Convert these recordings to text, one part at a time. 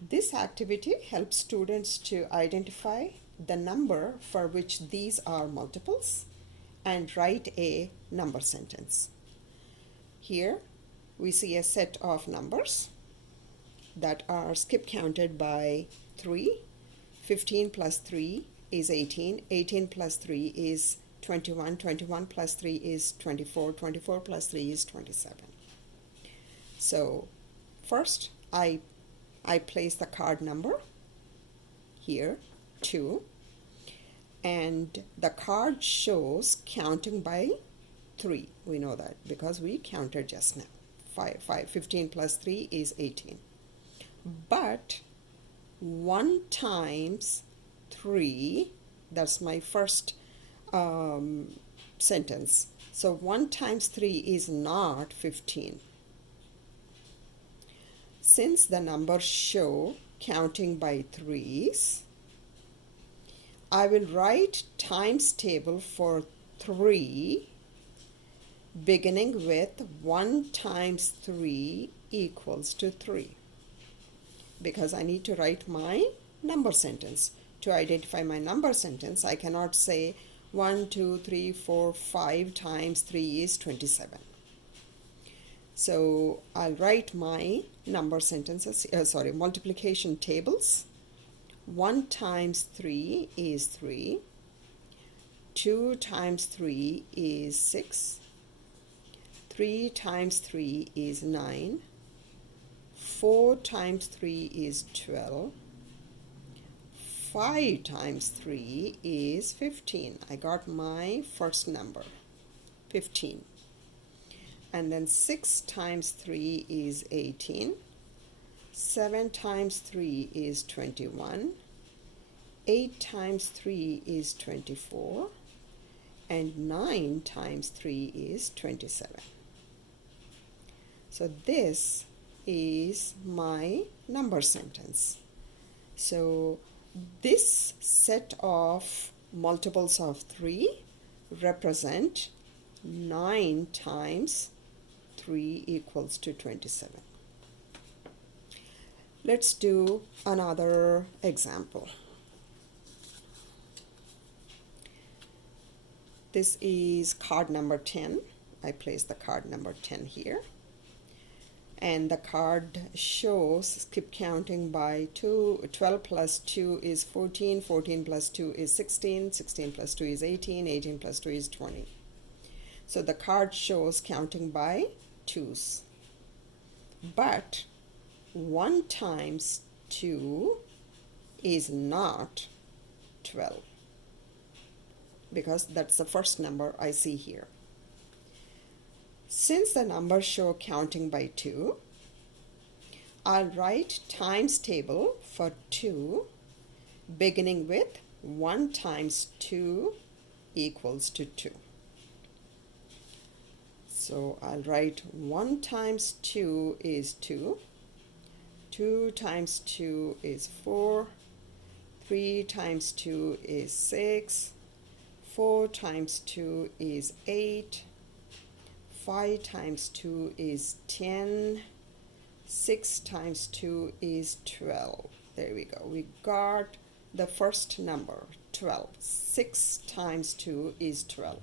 This activity helps students to identify the number for which these are multiples and write a number sentence. Here we see a set of numbers that are skip counted by 3. 15 plus 3 is 18. 18 plus 3 is 21. 21 plus 3 is 24. 24 plus 3 is 27. So first I place the card number here, 2, and the card shows counting by 3. We know that because we counted just now. 15 plus 3 is 18. But 1 times 3, that's my first sentence. So 1 times 3 is not 15. Since the numbers show counting by 3s, I will write times table for 3 beginning with 1 times 3 equals to 3, because I need to write my number sentence. To identify my number sentence, I cannot say 1, 2, 3, 4, 5 times 3 is 27. So I'll write my number sentences, multiplication tables. 1 times 3 is 3. 2 times 3 is 6. 3 times 3 is 9. 4 times 3 is 12. 5 times 3 is 15. I got my first number, 15. And then 6 times 3 is 18. 7 times 3 is 21. 8 times 3 is 24. And 9 times 3 is 27. So this is my number sentence. So this set of multiples of 3 represent 9 times 3 equals to 27. Let's do another example. This is card number 10. I place the card number 10 here. And the card shows skip counting by 2. 12 plus 2 is 14. 14 plus 2 is 16. 16 plus 2 is 18. 18 plus 2 is 20. So the card shows counting by 2's. But 1 times 2 is not 12, because that's the first number I see here. Since the numbers show counting by 2, I'll write times table for 2 beginning with 1 times 2 equals to 2. So I'll write 1 times 2 is 2. 2 times 2 is 4. 3 times 2 is 6. 4 times 2 is 8. 5 times 2 is 10. 6 times 2 is 12. There we go. We got the first number, 12. 6 times 2 is 12.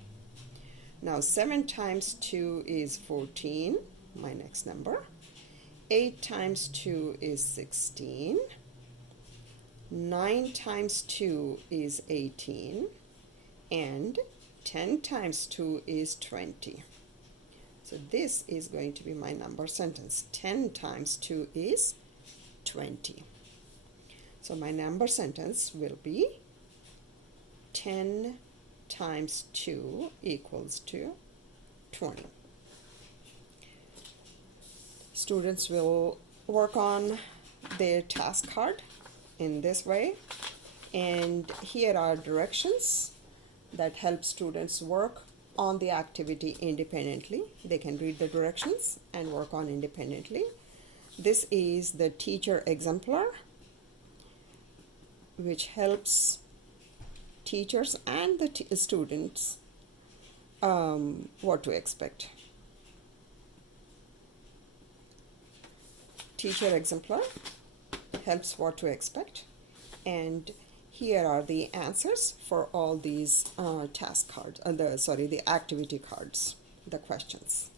Now 7 times 2 is 14, my next number. 8 times 2 is 16. 9 times 2 is 18. And 10 times 2 is 20. So this is going to be my number sentence. 10 times 2 is 20. So my number sentence will be 10 times 2 equals to 20. Students will work on their task card in this way, and here are directions that help students work on the activity independently. They can read the directions and work on independently. This is the teacher exemplar, which helps teachers and the students what to expect. Teacher exemplar helps what to expect. And here are the answers for all these task cards, the activity cards, the questions.